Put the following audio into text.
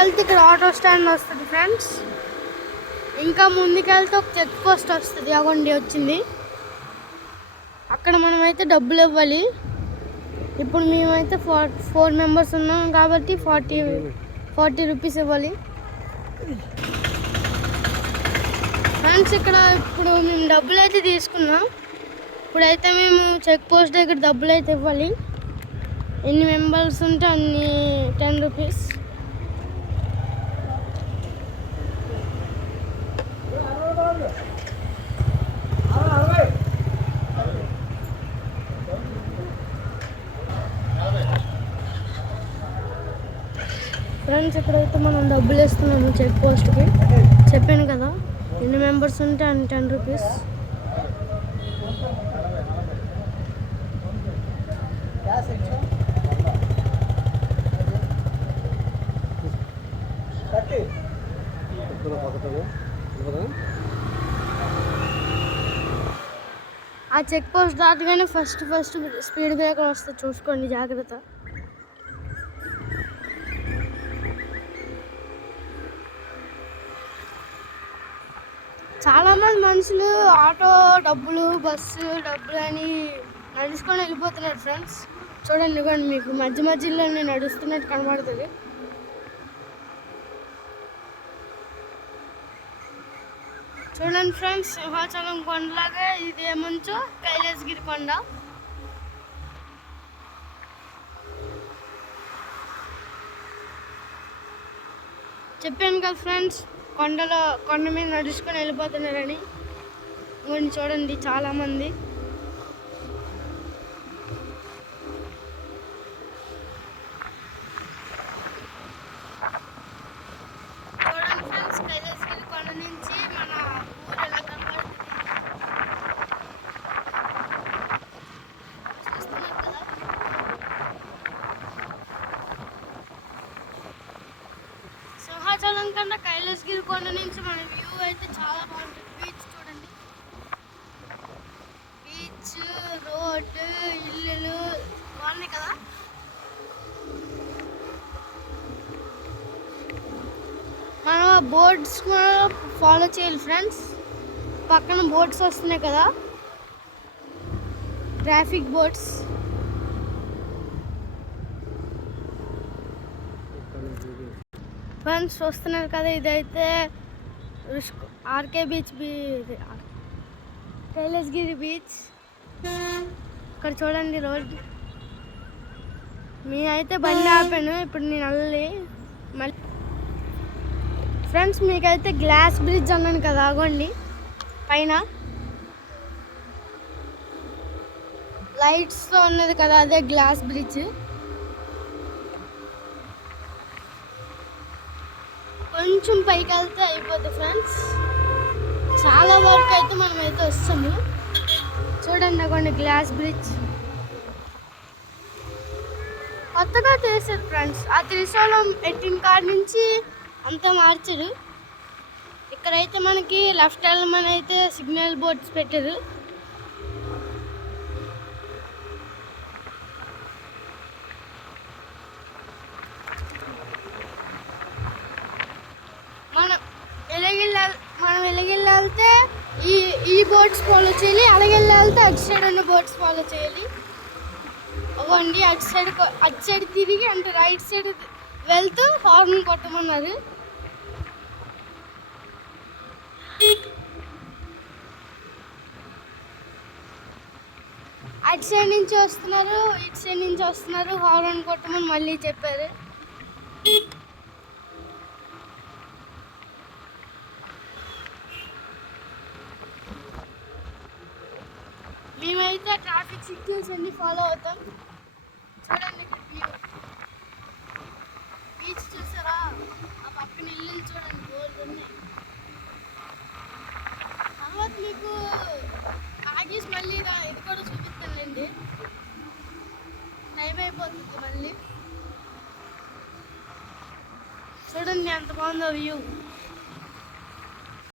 ముందుకెళ్తే ఇక్కడ auto stand వస్తుంది ఫ్రెండ్స్. ఇంకా ముందుకెళ్తే ఒక చెక్ పోస్ట్ వస్తుంది. అగోండి వచ్చింది. అక్కడ మనమైతే డబ్బులు ఇవ్వాలి. ఇప్పుడు మేమైతే 4 మెంబర్స్ ఉన్నాం కాబట్టి 40 రూపీస్ ఇవ్వాలి ఫ్రెండ్స్. ఇక్కడ ఇప్పుడు మేము డబ్బులు అయితే తీసుకున్నాం. ఇప్పుడైతే మేము చెక్ పోస్ట్ దగ్గర డబ్బులు అయితే ఇవ్వాలి. ఎన్ని మెంబర్స్ ఉంటే అన్ని 10 రూపీస్. ఫ్రెండ్స్ ఇక్కడైతే మనం డబ్బులు వేస్తున్నాము చెక్ పోస్ట్కి. చెప్పాను కదా ఎన్ని మెంబర్స్ ఉంటే అన్ని 10 రూపీస్. ఆ చెక్ పోస్ట్ దాటగానే ఫస్ట్ స్పీడ్ బ్రేకర్ వస్తే చూసుకోండి, జాగ్రత్త. చాలామంది మనుషులు ఆటో డబ్బులు, బస్సు డబ్బులు అని నడుచుకొని వెళ్ళిపోతున్నారు ఫ్రెండ్స్. చూడండి కానీ మీకు మధ్యలో నడుస్తున్నట్టు కనబడుతుంది. చూడండి ఫ్రెండ్స్, సింహాచలం కొండలాగా ఇదేమంచో కైలాసగిరి కొండ. చెప్పాను కదా ఫ్రెండ్స్, కొండ మీద నడుచుకొని వెళ్ళిపోతున్నారని. చూడండి చాలామంది. చూడండి ఫ్రెండ్స్, కైలాసగిరి కొండ నుంచి మన ఊరు ఎలా కనబడుతుంది చూస్తున్నారు కదా. సింహాచలం కన్నా కైలాసగిరి కొండ నుంచి మన వ్యూ అయితే చాలా బాగుంటుంది. బీచ్ చూడండి, బీచ్, రోడ్డు, ఇల్లులు బాగున్నాయి కదా. మనం ఆ బోర్డ్స్ కూడా ఫాలో చేయాలి ఫ్రెండ్స్. పక్కన బోర్డ్స్ వస్తున్నాయి కదా, ట్రాఫిక్ బోర్డ్స్. ఫ్రెండ్స్ చూస్తున్నారు కదా, ఇదైతే ఆర్కే బీచ్, కైలాసగిరి బీచ్. ఇక్కడ చూడండి రోడ్. నేనైతే బండి ఆపాను, ఇప్పుడు నేను మళ్ళీ. ఫ్రెండ్స్ మీకైతే గ్లాస్ బ్రిడ్జ్ అన్నాను కదా, ఆగోండి పైన లైట్స్తో ఉన్నది కదా, అదే గ్లాస్ బ్రిడ్జ్. కొంచెం పైకి వెళ్తే అయిపోద్ది ఫ్రెండ్స్. చాలా వరకు అయితే మనమైతే వస్తాము. చూడండి అక్కడ గ్లాస్ బ్రిడ్జ్ కొత్తగా చేశారు ఫ్రెండ్స్. ఆ త్రిశూలం ఎట్టిన కాడ నుంచి అంతా మార్చారు. ఇక్కడైతే మనకి లెఫ్ట్ వెళ్ళమని అయితే సిగ్నల్ బోర్డ్స్ పెట్టారు. మనం ఎలాగెళ్తే ఈ బోర్డ్స్ ఫాలో చేయాలి, అలాగెళ్తే అటు సైడ్ ఉన్న బోర్డ్స్ ఫాలో చేయాలి. అవ్వండి అటు సైడ్ తిరిగి అంటే రైట్ సైడ్ వెళ్తూ హార్న్ కొట్టమన్నారు. అటు సైడ్ నుంచి వస్తున్నారు, ఇటు సైడ్ నుంచి వస్తున్నారు, హార్న్ కొట్టమని మళ్ళీ చెప్పారు. మేమైతే ట్రాఫిక్ సిగ్నల్స్ అన్ని ఫాలో అవుతాం. చూడండి బీచ్ చూసారా, ఆ పక్కన ఇల్లు చూడండి, బోర్డు ఉన్నాయి. తర్వాత మీకు ఆగేసి మళ్ళీ ఇది కూడా చూపిస్తానండి, టైం అయిపోతుంది మళ్ళీ. చూడండి ఎంత బాగుందో వ్యూ.